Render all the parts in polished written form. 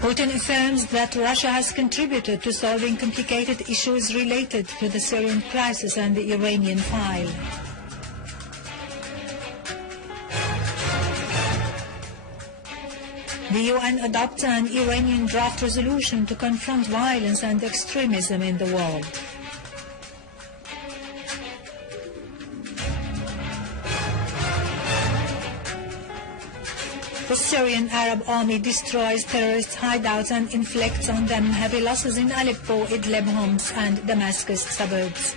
Putin affirms that Russia has contributed to solving complicated issues related to the Syrian crisis and the Iranian file. The UN adopts an Iranian draft resolution to confront violence and extremism in the world. The Syrian Arab army destroys terrorist hideouts and inflicts on them heavy losses in Aleppo, Idlib, Homs and Damascus suburbs.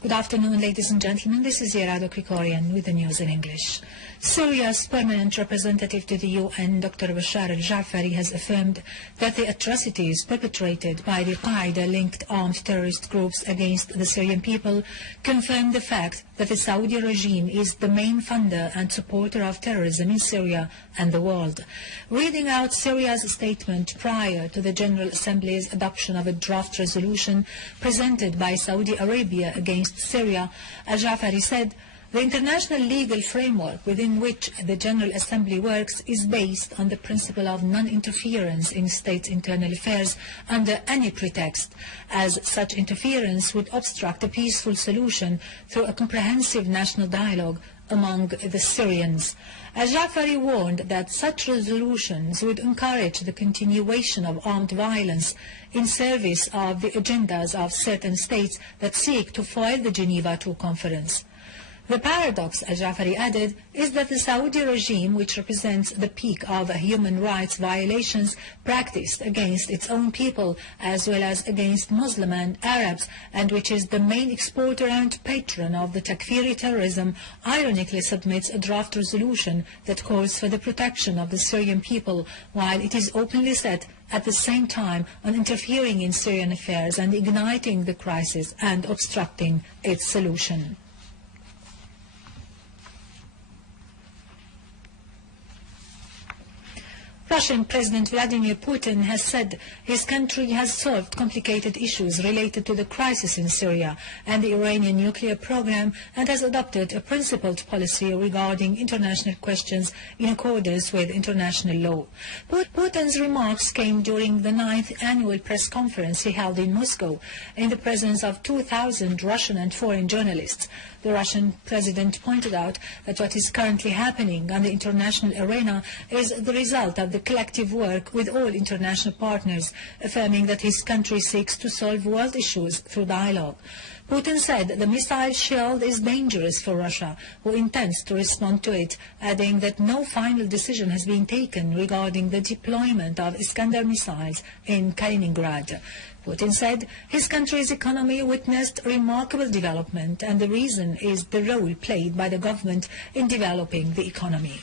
Good afternoon, ladies and gentlemen. This is Yerado Krikorian with the news in English. Syria's permanent representative to the UN, Dr. Bashar Al-Jaafari, has affirmed that the atrocities perpetrated by the Al-Qaeda-linked armed terrorist groups against the Syrian people confirm the fact that the Saudi regime is the main funder and supporter of terrorism in Syria and the world. Reading out Syria's statement prior to the General Assembly's adoption of a draft resolution presented by Saudi Arabia against Syria, Al-Jaafari said, "The international legal framework within which the General Assembly works is based on the principle of non-interference in states' internal affairs under any pretext, as such interference would obstruct a peaceful solution through a comprehensive national dialogue among the Syrians." Al-Jaafari warned that such resolutions would encourage the continuation of armed violence in service of the agendas of certain states that seek to foil the Geneva II conference. The paradox, Al-Jaafari added, is that the Saudi regime, which represents the peak of human rights violations practiced against its own people as well as against Muslim and Arabs, and which is the main exporter and patron of the Takfiri terrorism, ironically submits a draft resolution that calls for the protection of the Syrian people, while it is openly set at the same time on interfering in Syrian affairs and igniting the crisis and obstructing its solution. Russian President Vladimir Putin has said his country has solved complicated issues related to the crisis in Syria and the Iranian nuclear program and has adopted a principled policy regarding international questions in accordance with international law. Putin's remarks came during the 9th annual press conference he held in Moscow in the presence of 2,000 Russian and foreign journalists. The Russian president pointed out that what is currently happening on the international arena is the result of the collective work with all international partners, affirming that his country seeks to solve world issues through dialogue. Putin said the missile shield is dangerous for Russia, who intends to respond to it, adding that no final decision has been taken regarding the deployment of Iskander missiles in Kaliningrad. Putin said his country's economy witnessed remarkable development, and the reason is the role played by the government in developing the economy.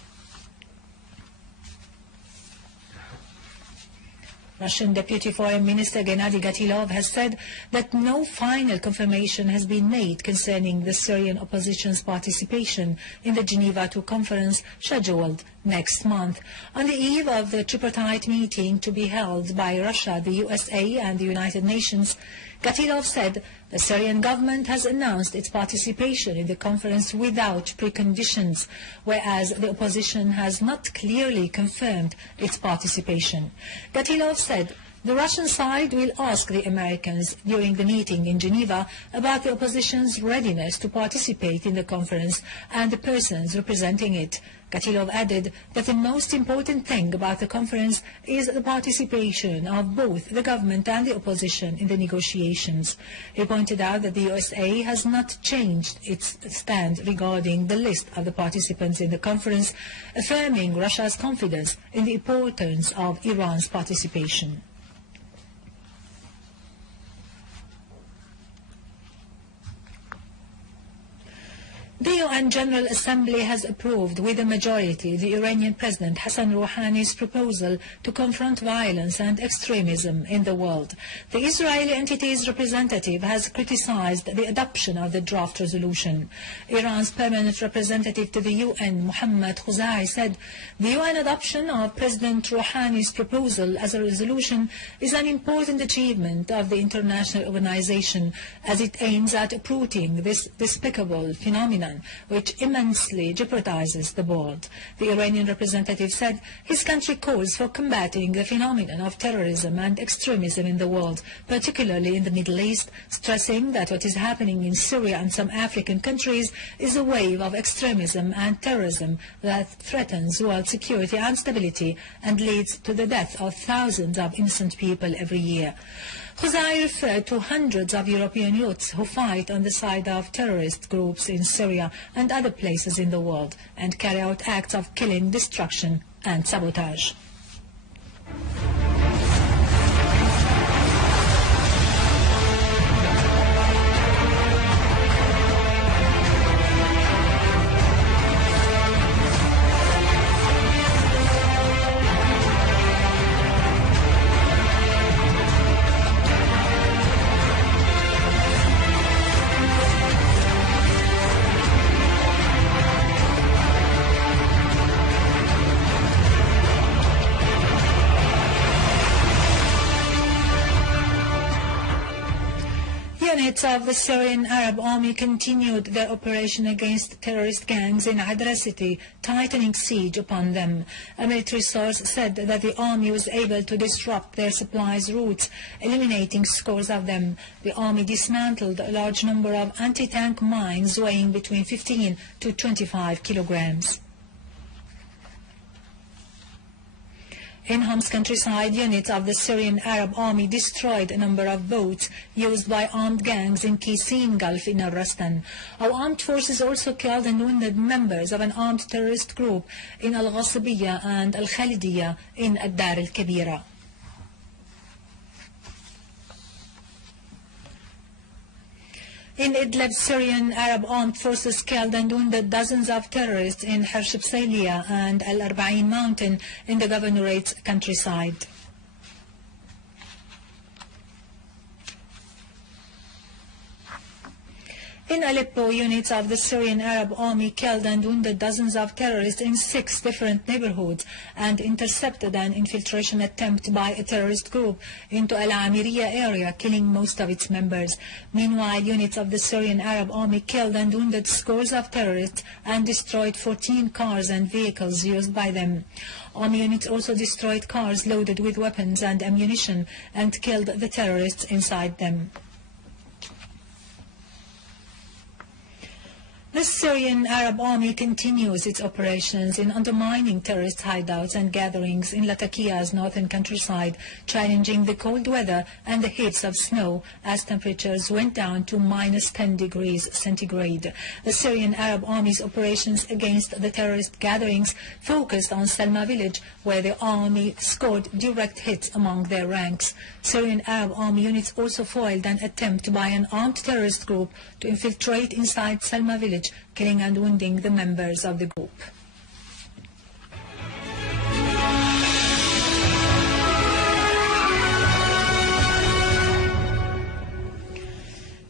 Russian Deputy Foreign Minister Gennady Gatilov has said that no final confirmation has been made concerning the Syrian opposition's participation in the Geneva II conference scheduled next month. On the eve of the tripartite meeting to be held by Russia, the USA and the United Nations, Gatilov said the Syrian government has announced its participation in the conference without preconditions, whereas the opposition has not clearly confirmed its participation. Gatilov said the Russian side will ask the Americans during the meeting in Geneva about the opposition's readiness to participate in the conference and the persons representing it. Gatilov added that the most important thing about the conference is the participation of both the government and the opposition in the negotiations. He pointed out that the USA has not changed its stand regarding the list of the participants in the conference, affirming Russia's confidence in the importance of Iran's participation. The UN General Assembly has approved with a majority the Iranian President Hassan Rouhani's proposal to confront violence and extremism in the world. The Israeli entity's representative has criticized the adoption of the draft resolution. Iran's permanent representative to the UN, Mohammad Khuzai, said the UN adoption of President Rouhani's proposal as a resolution is an important achievement of the international organization as it aims at uprooting this despicable phenomenon which immensely jeopardizes the world. The Iranian representative said his country calls for combating the phenomenon of terrorism and extremism in the world, particularly in the Middle East, stressing that what is happening in Syria and some African countries is a wave of extremism and terrorism that threatens world security and stability and leads to the death of thousands of innocent people every year. Khuzai referred to hundreds of European youths who fight on the side of terrorist groups in Syria and other places in the world and carry out acts of killing, destruction and sabotage. Units of the Syrian Arab Army continued their operation against terrorist gangs in Adra city, tightening siege upon them. A military source said that the army was able to disrupt their supplies routes, eliminating scores of them. The army dismantled a large number of anti-tank mines weighing between 15 to 25 kilograms. In Homs countryside, units of the Syrian Arab Army destroyed a number of boats used by armed gangs in Qisin Gulf in Al-Rastan. Our armed forces also killed and wounded members of an armed terrorist group in Al-Ghasabiyya and Al-Khalidiyya in Ad-Dar al-Kabira. In Idlib, Syrian Arab armed forces killed and wounded dozens of terrorists in Harshib Sayliya and Al-Arba'in mountain in the governorate's countryside. In Aleppo, units of the Syrian Arab Army killed and wounded dozens of terrorists in 6 different neighborhoods and intercepted an infiltration attempt by a terrorist group into Al-Amiriya area, killing most of its members. Meanwhile, units of the Syrian Arab Army killed and wounded scores of terrorists and destroyed 14 cars and vehicles used by them. Army units also destroyed cars loaded with weapons and ammunition and killed the terrorists inside them. The Syrian Arab Army continues its operations in undermining terrorist hideouts and gatherings in Latakia's northern countryside, challenging the cold weather and the heaps of snow as temperatures went down to -10 degrees centigrade. The Syrian Arab Army's operations against the terrorist gatherings focused on Salma village, where the army scored direct hits among their ranks. Syrian Arab Army units also foiled an attempt by an armed terrorist group to infiltrate inside Salma village, killing and wounding the members of the group.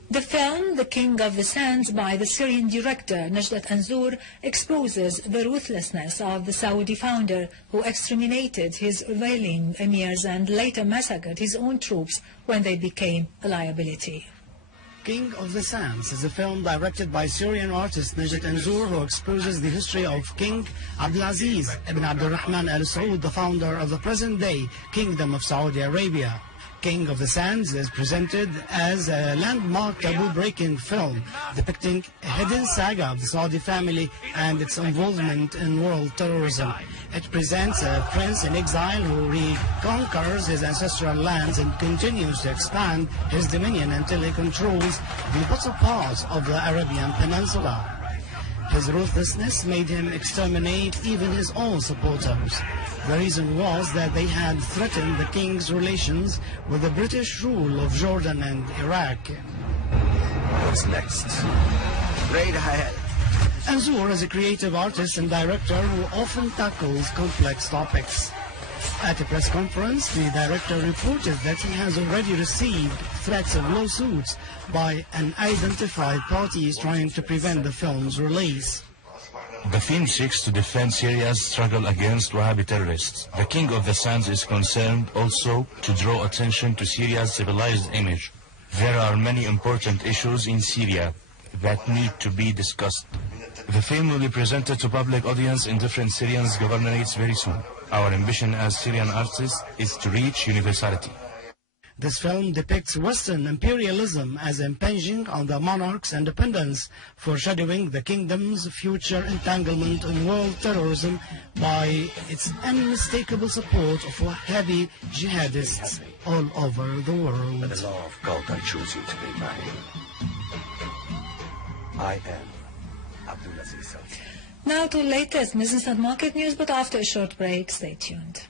The film The King of the Sands by the Syrian director Najdat Anzour exposes the ruthlessness of the Saudi founder who exterminated his ruling emirs and later massacred his own troops when they became a liability. King of the Sands is a film directed by Syrian artist Najdat Anzour, who exposes the history of King Abdulaziz ibn Abdurrahman Al Saud, the founder of the present-day Kingdom of Saudi Arabia. King of the Sands is presented as a landmark taboo-breaking film depicting a hidden saga of the Saudi family and its involvement in world terrorism. It presents a prince in exile who reconquers his ancestral lands and continues to expand his dominion until he controls the bottom parts of the Arabian Peninsula. His ruthlessness made him exterminate even his own supporters. The reason was that they had threatened the king's relations with the British rule of Jordan and Iraq. What's next? Raid ahead. Anzour is a creative artist and director who often tackles complex topics. At a press conference, the director reported that he has already received threats of lawsuits by unidentified parties trying to prevent the film's release. The film seeks to defend Syria's struggle against Wahhabi terrorists. The King of the Sands is concerned also to draw attention to Syria's civilized image. There are many important issues in Syria that need to be discussed. The film will be presented to public audience in different Syrian governorates very soon. Our ambition as Syrian artists is to reach universality. This film depicts Western imperialism as impinging on the monarch's independence, foreshadowing the kingdom's future entanglement in world terrorism by its unmistakable support of Wahhabi jihadists all over the world. By the law of God, I choose you to be mine. I am Abdulaziz. Now to latest business and market news, but after a short break, stay tuned.